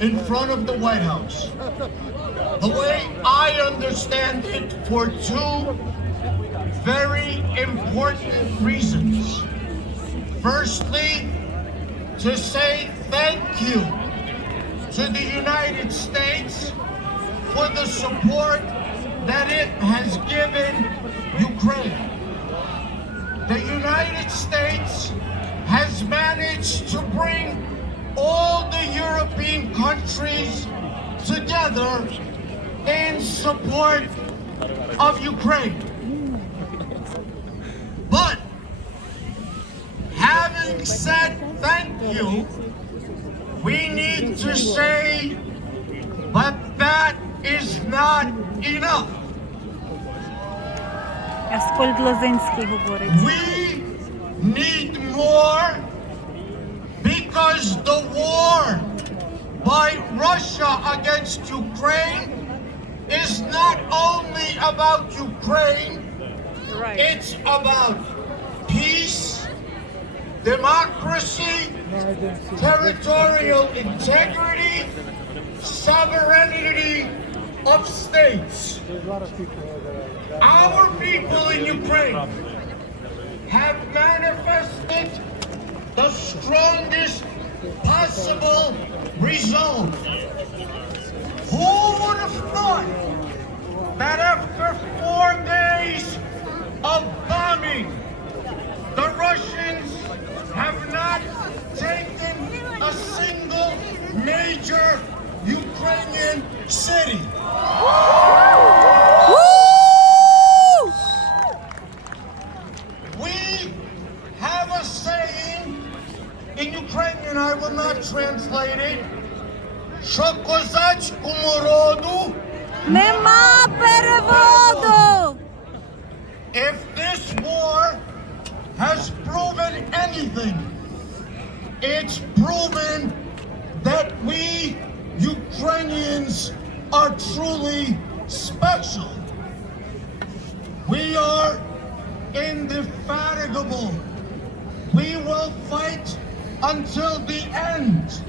in front of the White House. The way I understand it, for two very important reasons. Firstly, to say thank you to the United States for the support that it has given Ukraine. The United States has managed to bring all the European countries together in support of Ukraine. But having said thank you, we need to say, but that is not enough. Аскольд Лозинський говорить. We need more because the war by Russia against Ukraine is not only about Ukraine, it's about peace, democracy, territorial integrity, sovereignty of states. Our people in Ukraine have manifested the strongest possible resolve. Who would have thought that after 4 days of bombing, the Russians have not taken a single major Ukrainian city? We have a saying in Ukrainian, I will not translate it, що козацькому роду Нема переводу! if this war has proven anything, it's proven that we Ukrainians are truly special. We are indefatigable. We will fight until the end.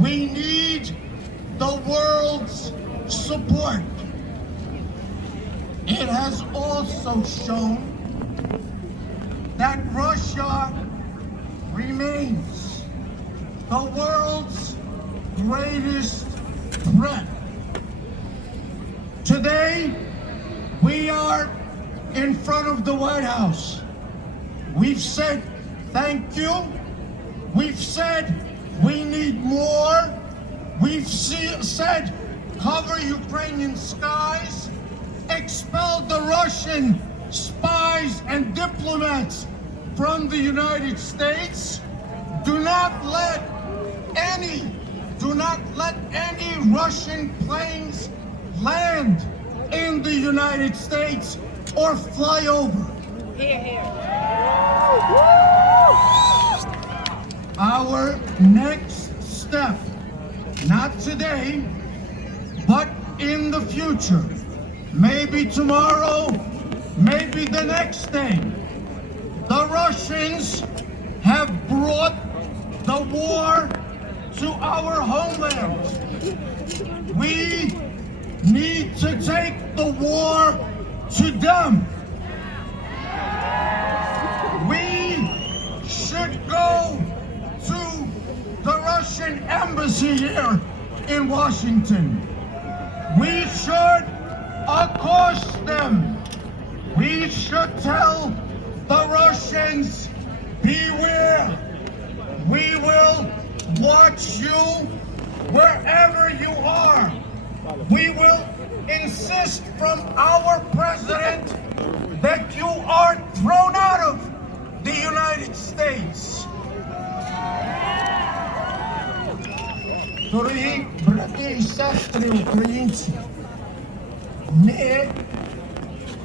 We need the world's support. It has also shown that Russia remains the world's greatest threat. Today, we are in front of the White House. We've said thank you. We've said we need more. We've said cover Ukrainian skies, expel the Russian spies and diplomats from the United States. Do not let any Russian planes land in the United States or fly over. Here, here. Our next step, not today, but in the future, maybe tomorrow, maybe the next day, the Russians have brought the war to our homeland. We need to take the war to them. We should go to the Russian embassy here in Washington. We should accost them. We should tell the Russians, beware. We will watch you wherever you are. We will insist from our president that you are thrown out of the United States. Дорогі брати і сестри українці, ми,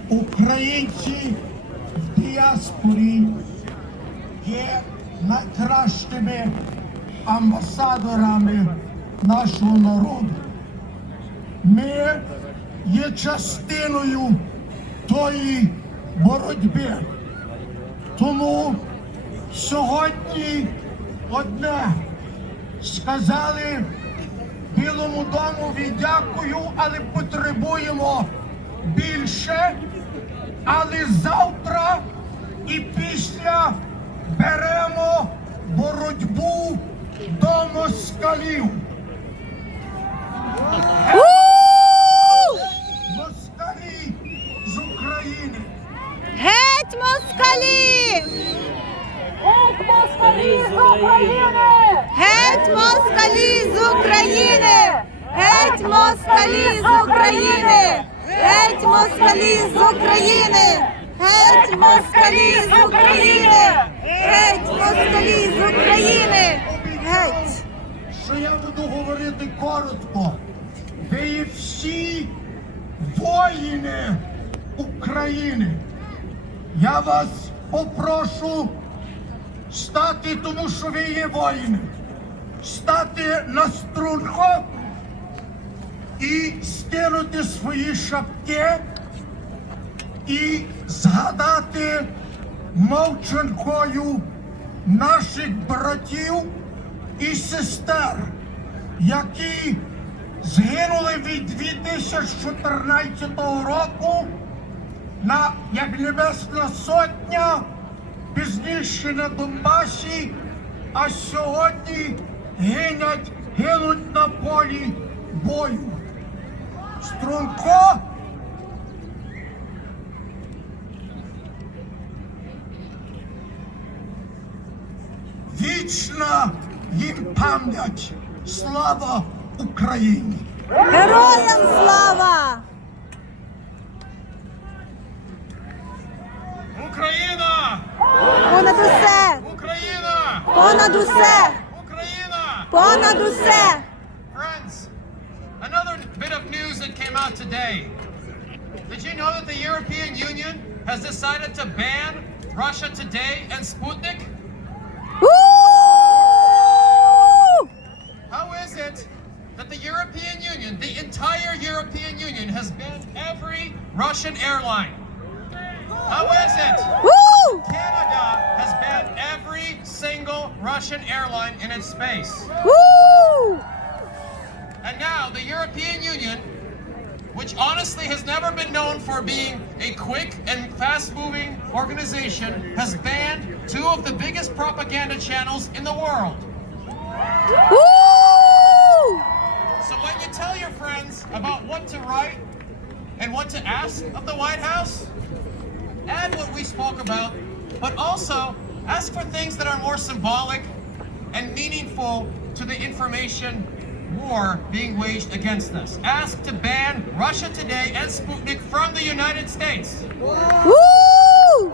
українці в діаспорі, є найкращими амбасадорами нашого народу. Ми є частиною тої боротьби. Тому сьогодні одне сказали Білому домові дякую, але потребуємо більше. Але завтра і після беремо боротьбу до москалів. Москалі з України. Геть москалі! Геть москалі з України! Геть москалі з України! Геть москалі з України! Геть москалі з України! Геть москалі з України! Геть москалі з України! Геть! Що я буду говорити коротко. Ви є всі воїни України. Я вас попрошу стати, тому що ви є воїни. Стати на струнку і стинути свої шапки і згадати мовчанкою наших братів і сестер, які згинули від 2014 року як Небесна Сотня, пізніше на Донбасі, а сьогодні гинуть на полі бою. Струнко вічна їм пам'ять. Слава Україні! Героям слава! Україна! Понад усе! Україна! Понад усе! Україна! Понад усе! Friends, another bit of news that came out today. Did you know that the European Union has decided to ban Russia Today and Sputnik? Woo! How is it that the European Union, the entire European Union, has banned every Russian airline? How is it? Woo! Canada has banned every single Russian airline in its space. Woo! And now the European Union, which honestly has never been known for being a quick and fast-moving organization, has banned two of the biggest propaganda channels in the world. Woo! So when you tell your friends about what to write and what to ask of the White House, add what we spoke about, but also ask for things that are more symbolic and meaningful to the information war being waged against us. Ask to ban Russia Today and Sputnik from the United States. Woo!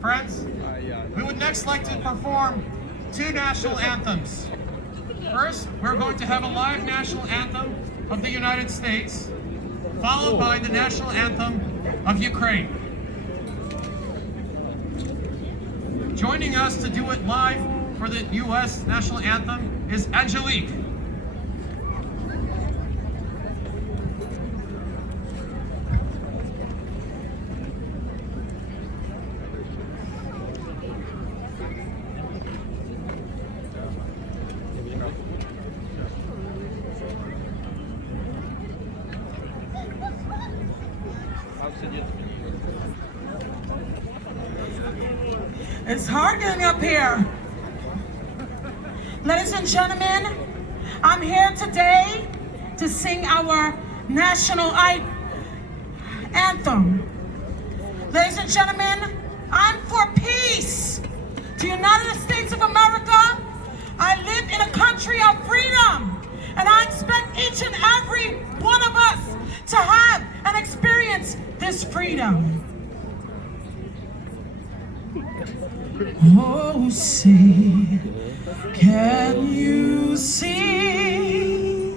Friends, we would next like to perform two national anthems. First, we're going to have a live national anthem of the United States, followed by the national anthem of Ukraine. Joining us to do it live for the U.S. national anthem is Angelique. It's hard getting up here. Ladies and gentlemen, I'm here today to sing our national anthem. Ladies and gentlemen, I'm for peace. The United States of America, I live in a country of freedom, and I expect each and every one of us to have and experience this freedom. Oh, say, can you see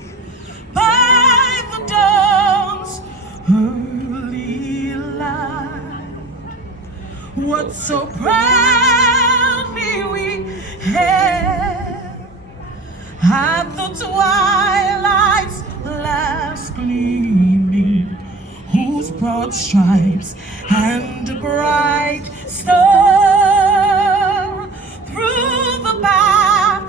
by the dawn's early light what so proudly we hailed at the twilight's last gleaming, whose broad stripes and a bright star through the barren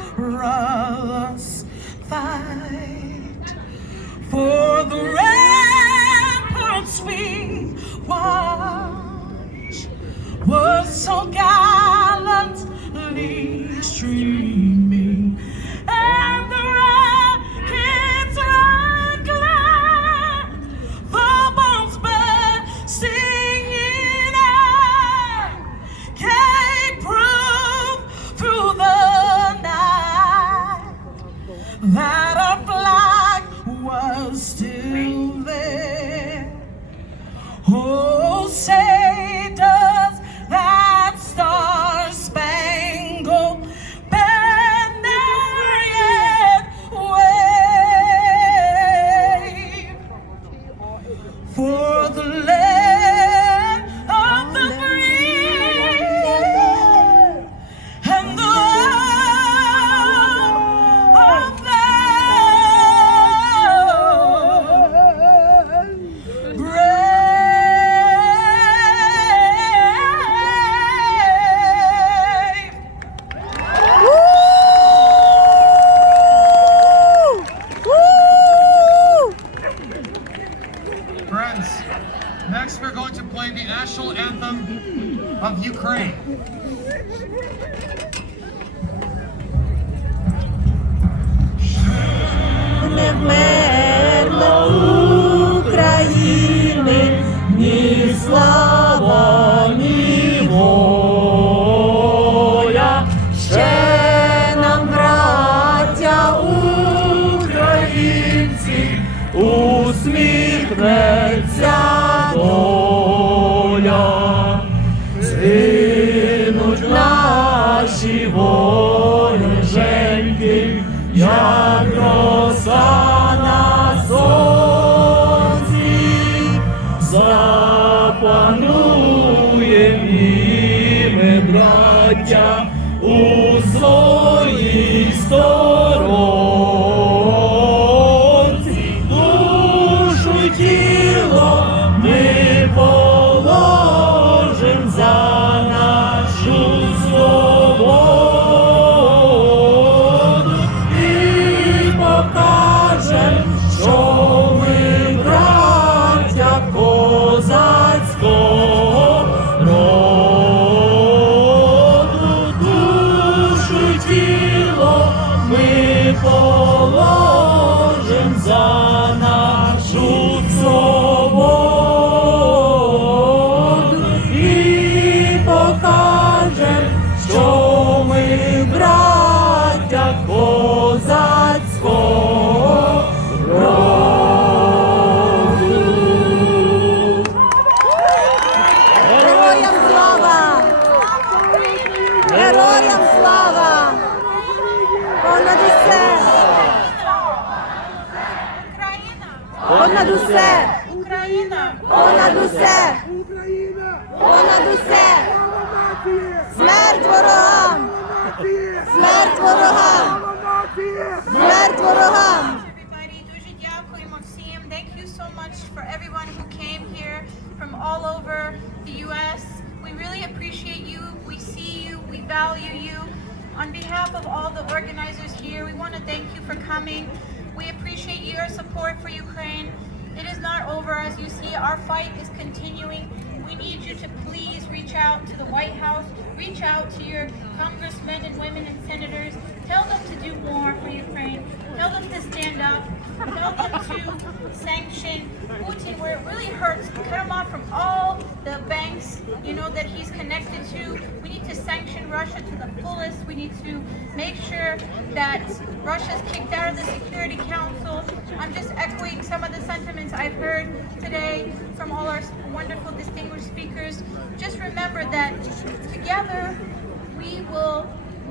streaming, and the rockets run glad, the bombs bursting in air, gave proof through the night that our flag was still there. Oh, say does that star-spangled banner yet wave for the land of the free and the love of the brave. Friends, next we're going to play the national anthem of Ukraine. Не вмерла України, ні слава, ні воля. Ще нам, браття українці, усміхнеться доля. Згинуть наші вороженьки, як роса на сонці, запануєм і ми, браття, у своїй сторонці. Душу й тіло ми положим за нашу свободу і покажем, що ми браття козацького роду. Душу й тіло ми положим за нашу свободу і покажем, що ми браття козацького роду. Героям слава! Героям слава! Понад усе! Понад усе! Україна! Понад усе! Понад усе! Смерть ворогам! Смерть ворогам! Смерть ворогам! Everybody, дуже дякуємо всім. Thank you so much for everyone who came here from all over the U.S. We really appreciate you. We see you. We value you. On behalf of all the organizers here, we want to thank you for coming. We appreciate your support for Ukraine. It is not over. As you see, our fight is continuing. We need you to please reach out to the White House, reach out to your congressmen and women and senators. Tell them to do more for Ukraine. Tell them to stand up. Tell them to sanction Putin where it really hurts. Cut him off from all the banks, that he's connected to. We need to sanction Russia to the fullest. We need to make sure that Russia's kicked out of the Security Council. I'm just echoing some of the sentiments I've heard today from all our wonderful distinguished speakers. Just remember that together we will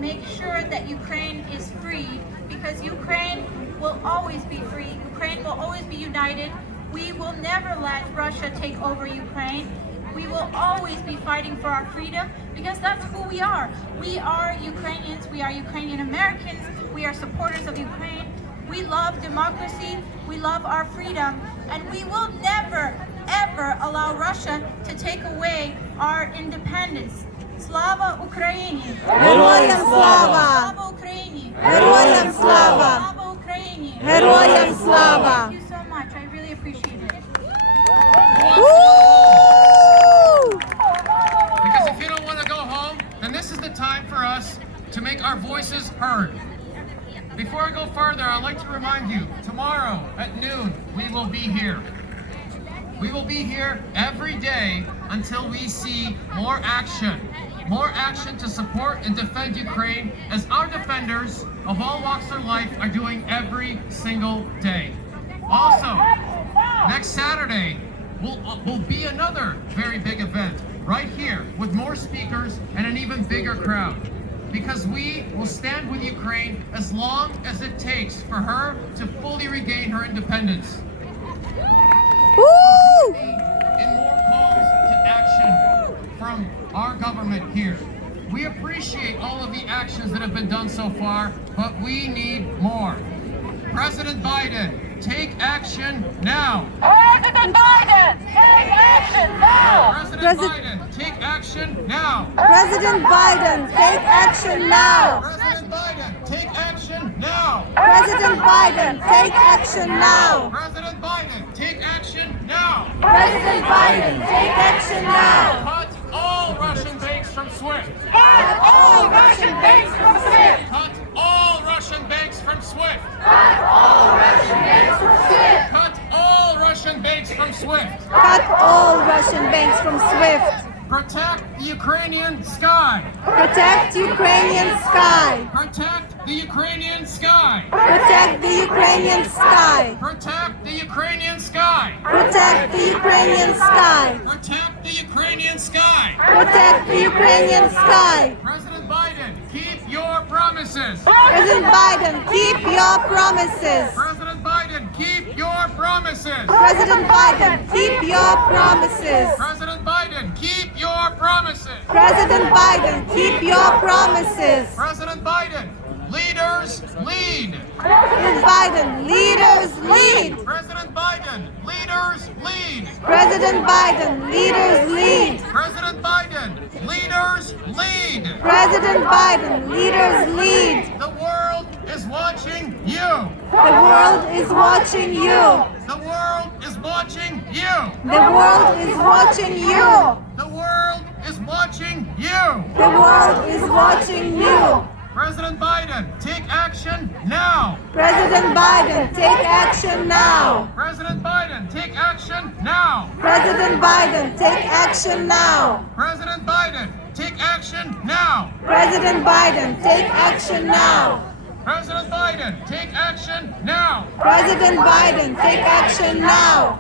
make sure that Ukraine is free, because Ukraine will always be free. Ukraine will always be united. We will never let Russia take over Ukraine. We will always be fighting for our freedom, because that's who we are. We are Ukrainians. We are Ukrainian Americans. We are supporters of Ukraine. We love democracy. We love our freedom. And we will never, ever allow Russia to take away our independence. Slava Ukraini! Героям слава! Slava Ukraini! Героям слава! Slava Ukraini! Героям слава! Thank you so much. I really appreciate it. Because if you don't want to go home, then this is the time for us to make our voice voices heard. Before I go further, I'd like to remind you, tomorrow at noon, we will be here. We will be here every day until we see more action to support and defend Ukraine as our defenders of all walks of life are doing every single day. Also, next Saturday will be another very big event right here with more speakers and an even bigger crowd, because we will stand with Ukraine as long as it takes for her to fully regain her independence. Woo! In more calls to action from our government here. We appreciate all of the actions that have been done so far, but we need more. President Biden, take action now. President Biden, take action now. President Biden, take action now. President Biden, take action now. President Biden, take action now. President Biden, take action now. President Biden, take action now. President Biden, take action now. Cut all Russian banks from SWIFT. Cut all Russian banks from SWIFT. Cut all Russian banks from SWIFT. Cut all Russian banks from SWIFT. Cut all Russian banks from SWIFT. Cut all Russian banks from SWIFT. Protect the Ukrainian sky. Protect Ukrainian sky. Protect the Ukrainian sky. Protect the Ukrainian sky. Protect the Ukrainian sky. Protect the Ukrainian sky. Protect the Ukrainian sky. Protect the Ukrainian sky. President Biden, keep your promises. President Biden, keep your promises. President Biden, keep your promises. President Biden, keep your promises. President Biden, keep your promises. President Biden, keep your promises. President Biden, leaders lead. President Biden, leaders lead. President Biden, leaders lead. President Biden, leaders lead. President Biden, leaders lead. President Biden, leaders lead. The world is watching you. The world is watching you. The world is watching you. The world is watching you. The world is watching you. The world is watching you. President Biden, take action now. President Biden, take action now. President Biden, take action now. President Biden, take action now. President Biden, take action now. President Biden, take action now. President Biden, take action now. President Biden, take action now.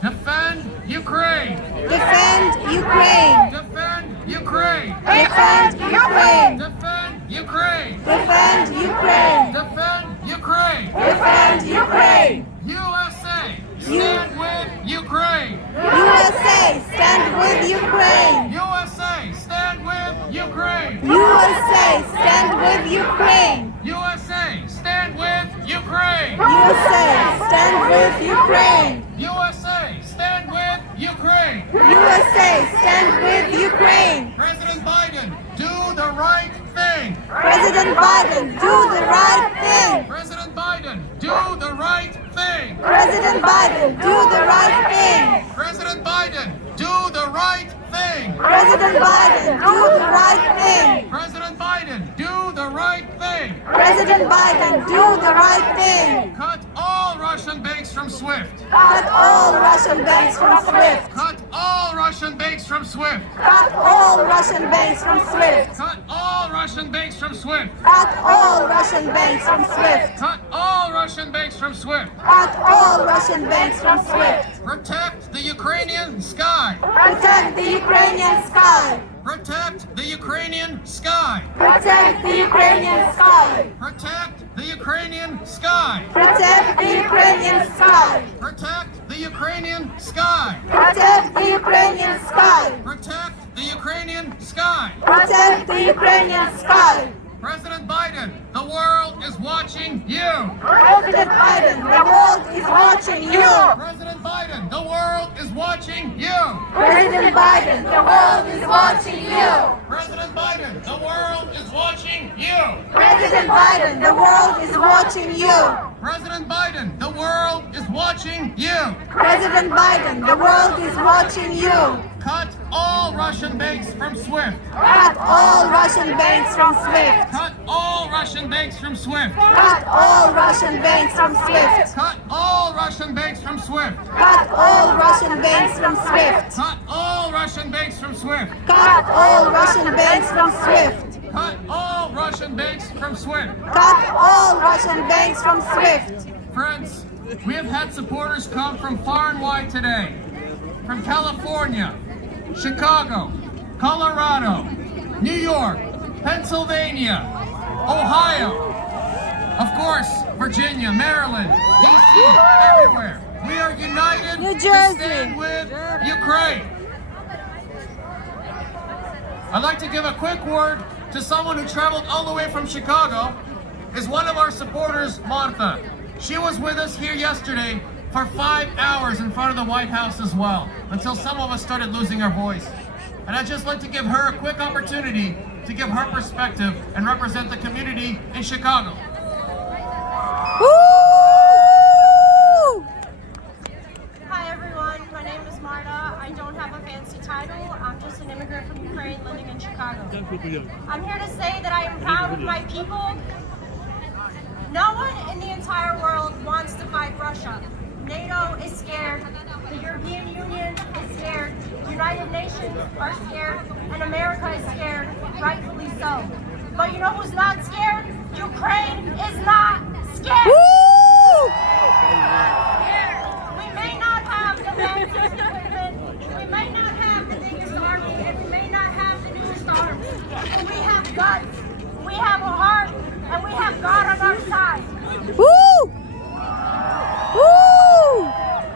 Defend Ukraine. Defend Ukraine. Defend Ukraine. Defend Ukraine. Defend Ukraine. Defend Ukraine. Defend Ukraine. Defend Ukraine. USA, stand with Ukraine. USA, stand with Ukraine. USA, stand with Ukraine. USA, stand with Ukraine. USA, stand with Ukraine. USA, stand with Ukraine. USA, stand with Ukraine. USA, stand with Ukraine. President Biden, do the right thing. President Biden, do the right thing. President Biden, do the right thing. President Biden, do the right thing. President Biden, do the right thing. President Biden, do the right thing. President Biden, do the right thing. President Biden, do the right thing. Cut all Russian banks from SWIFT. Cut all Russian banks from SWIFT. Cut all Russian banks from SWIFT. Cut all Russian banks from SWIFT. Cut all Russian banks from SWIFT. Cut all Russian banks from SWIFT. Cut all Russian banks from SWIFT. Cut all Russian banks from SWIFT. Protect the Ukrainian sky. Protect the Ukrainian sky. Protect the Ukrainian sky. Protect the Ukrainian sky. Protect the Ukrainian sky. Protect the Ukrainian sky. Protect the Ukrainian sky. Protect the Ukrainian sky. Protect the Ukrainian sky. Protect the Ukrainian sky. President Biden, the world is watching you. President Biden, the world is watching you. President Biden, the world is watching you. President Biden, the world is watching you. President Biden, the world is watching you. President Biden, the world is watching you. President Biden, the world is watching you. President Biden, the world is watching you. Cut all Russian banks from SWIFT. Cut all Russian banks from SWIFT. Cut all Russian banks from SWIFT. Cut all Russian banks from SWIFT. Cut all Russian banks from SWIFT. Cut all Russian banks from SWIFT. Cut all Russian banks from SWIFT. Cut all Russian banks from SWIFT. Cut all Russian banks from SWIFT. Cut all Russian banks from SWIFT. Friends, we have had supporters come from far and wide today. From California, Chicago, Colorado, New York, Pennsylvania, Ohio, of course, Virginia, Maryland, D.C., everywhere. We are united New to Jersey. stand with Ukraine. I'd like to give a quick word to someone who traveled all the way from Chicago, is one of our supporters, Martha. She was with us here yesterday for 5 hours in front of the White House as well, until some of us started losing our voice. And I'd just like to give her a quick opportunity to give her perspective and represent the community in Chicago. Woo! Hi everyone, my name is Marta. I don't have a fancy title. I'm just an immigrant from Ukraine living in Chicago. I'm here to say that I am proud of my people. No one in the entire world wants to fight Russia. NATO is scared, the European Union is scared, the United Nations are scared, and America is scared, rightfully so. But you know who's not scared? Ukraine is not scared! Woo! We may not have the fancy equipment, we may not have the biggest army, and we may not have the newest arms, but we have guts, we have a heart, and we have God on our side. Woo! Woo!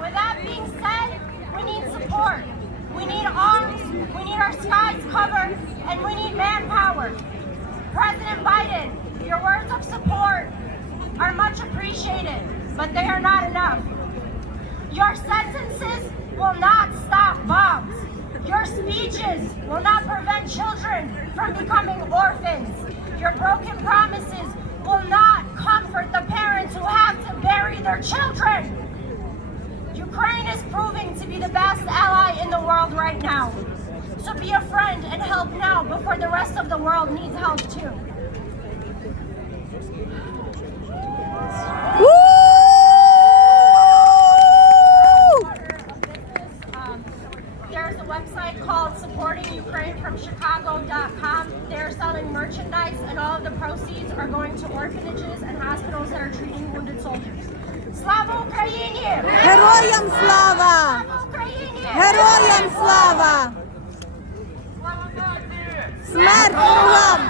With that being said, we need support. We need arms, we need our skies covered, and we need manpower. President Biden, your words of support are much appreciated, but they are not enough. Your sentences will not stop bombs. Your speeches will not prevent children from becoming orphans. Your broken promises will not comfort the parents who have to bury their children. Ukraine is proving to be the best ally in the world right now. So be a friend and help now before the rest of the world needs help too. Woo! There's a website called supportingukrainefromchicago.com. They're selling merchandise, and all of the proceeds are going to orphanages and hospitals that are treating wounded soldiers. Slava Ukraini! Героям слава! Slava Ukraini! Героям слава! Смерть ворогам!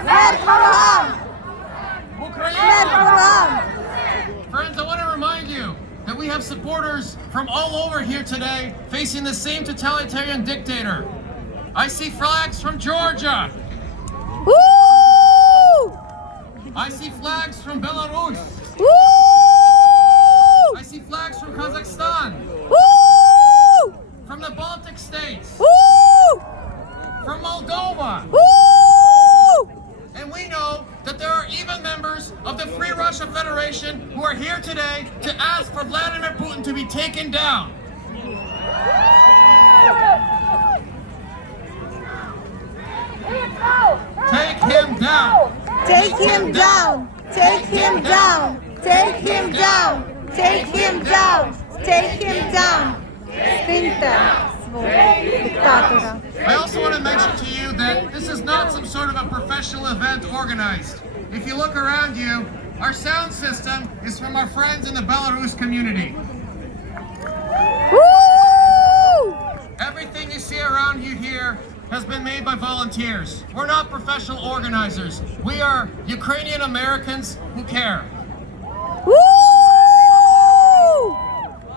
Смерть ворогам! Смерть ворогам! Friends, I want to remind you that we have supporters from all over here today facing the same totalitarian dictator. I see flags from Georgia. Woo! I see flags from Belarus. Woo! I see flags from Kazakhstan, Woo! from the Baltic states, Woo! from Moldova. Woo! And we know that there are even members of the Free Russia Federation who are here today to ask for Vladimir Putin to be taken down. Take him down. Take him down! Take him down! Take him down! Take him down! Take him down! Скиньте свого диктатора. I also want to mention to you that this is not some sort of a professional event organized. If you look around you, our sound system is from our friends in the Belarus community. Woo! Everything you see around you here has been made by volunteers. We're not professional organizers. We are Ukrainian Americans who care. Woo!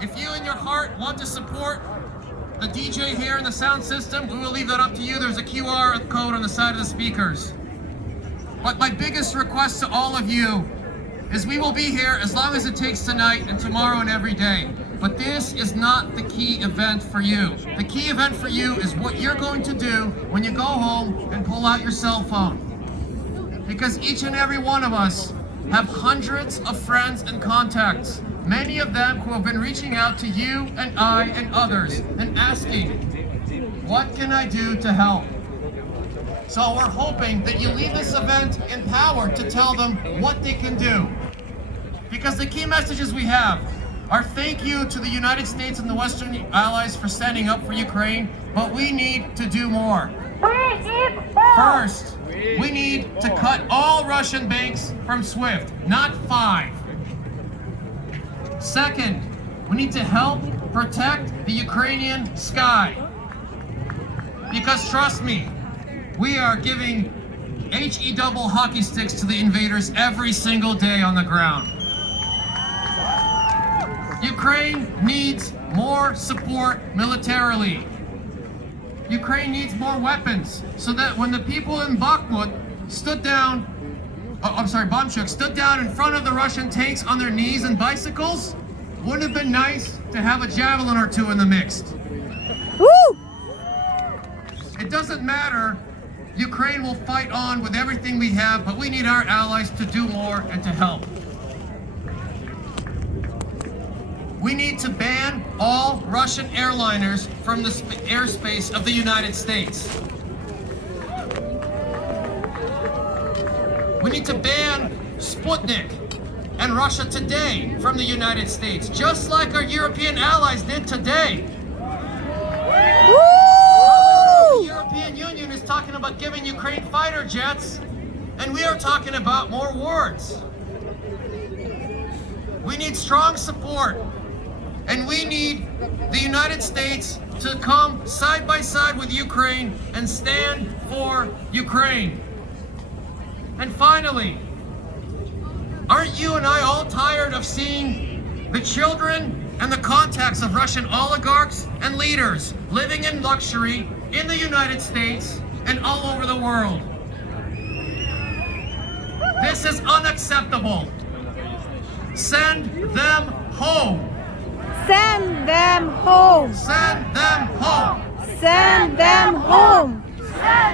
If you in your heart want to support the DJ here in the sound system, we will leave that up to you. There's a QR code on the side of the speakers. But my biggest request to all of you is we will be here as long as it takes tonight and tomorrow and every day. But this is not the key event for you. The key event for you is what you're going to do when you go home and pull out your cell phone. Because each and every one of us have hundreds of friends and contacts many of them who have been reaching out to you and I and others and asking, what can I do to help? So we're hoping that you leave this event empowered to tell them what they can do. Because the key messages we have are thank you to the United States and the Western allies for standing up for Ukraine, but we need to do more. First, we need to cut all Russian banks from SWIFT, not 5. Second, we need to help protect the Ukrainian sky. Because trust me, we are giving HE double hockey sticks to the invaders every single day on the ground. Ukraine needs more support militarily. Ukraine needs more weapons so that when the people in Bakhmut Bombchuk stood down in front of the Russian tanks on their knees and bicycles, wouldn't it have been nice to have a javelin or two in the mix? Woo! It doesn't matter. Ukraine will fight on with everything we have, but we need our allies to do more and to help. We need to ban all Russian airliners from the airspace of the United States. We need to ban Sputnik and Russia Today from the United States, just like our European allies did today. The European Union is talking about giving Ukraine fighter jets, and we are talking about more words. We need strong support, and we need the United States to come side by side with Ukraine and stand for Ukraine. And finally, aren't you and I all tired of seeing the children and the contacts of Russian oligarchs and leaders living in luxury in the United States and all over the world? This is unacceptable. Send them home. Send them home. Send them home. Send them home.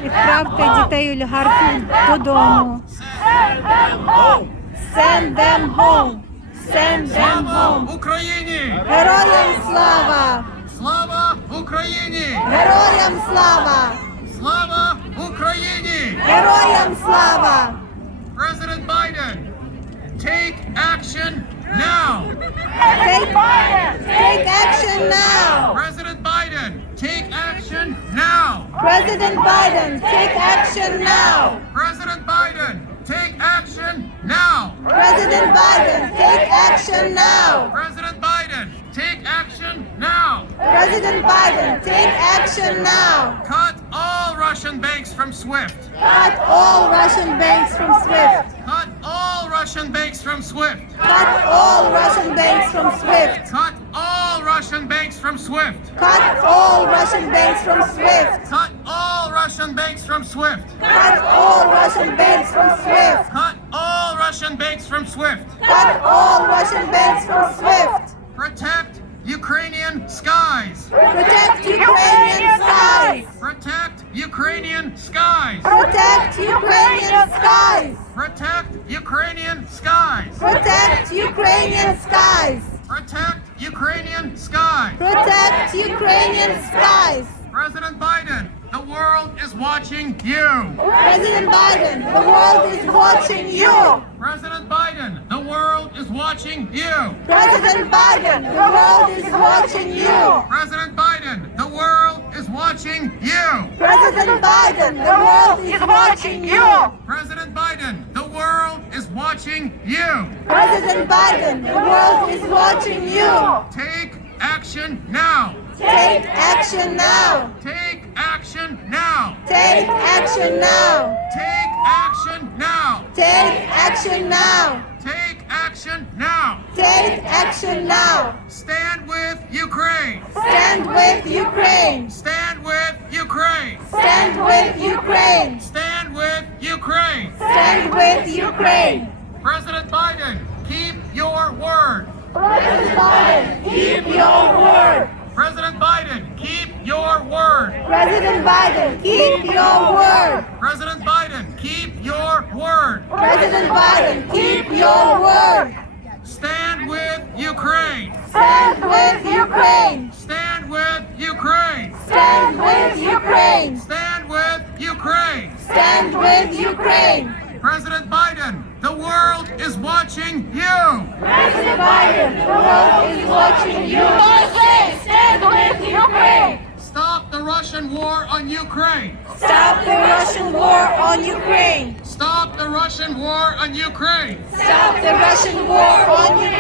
Відправте дітей олігархів додому. Send them home. Send them home. Send them Слава home. Україні! Героям слава! Слава Україні! Героям слава! Слава Україні! Героям слава! President Biden, take action now! Take action now! President Biden, take action now! President Biden, take action now! President Biden, take action now! President Biden, take action now! President Biden, take action now! President Biden, take action now! Cut all Russian banks from SWIFT! Cut all Russian banks from SWIFT! Cut all Russian banks from SWIFT! Cut all Russian banks from SWIFT! Cut all Russian banks from SWIFT! Cut all Russian banks from SWIFT! Cut all Russian banks from SWIFT! Cut all Russian banks from SWIFT! Cut all Russian banks from SWIFT! Cut all Russian banks from SWIFT! Protect Ukrainian skies! Protect Ukrainian skies! Protect Ukrainian skies! Protect Ukrainian skies! Protect Ukrainian skies! Protect Ukrainian skies! Protect Ukrainian skies! Protect Ukrainian skies! President Biden, the world is watching you! President Biden, the world is watching you! President Biden, the world is watching you! President Biden, the world is watching you! President Biden, the world is watching you! President Biden, the world is watching you! President Biden, the world is watching you! President Biden, the world is watching you! Take action now! Take action now! Take action now! Take action now! Take action now! Take action now! Take action now! Take action now! Stand with Ukraine! Stand with Ukraine! Stand with Ukraine! Stand with Ukraine! Stand with Ukraine! Stand with Ukraine! President Biden, keep your word! President Biden, keep your word! President Biden, keep your word! President Biden, keep your word! President Biden, keep your word! President Biden, keep your word! Stand with Ukraine! Ukraine! Stand with Ukraine! Stand with Ukraine! Stand with Ukraine! Stand with Ukraine! Stand with Ukraine! President Biden, the world is watching you! President Biden, the world is watching you. USA, stand with Ukraine! Stop the Russian war on Ukraine! Stop the Russian war on Ukraine! Stop the Russian war on Ukraine! Stop the Russian war on Ukraine!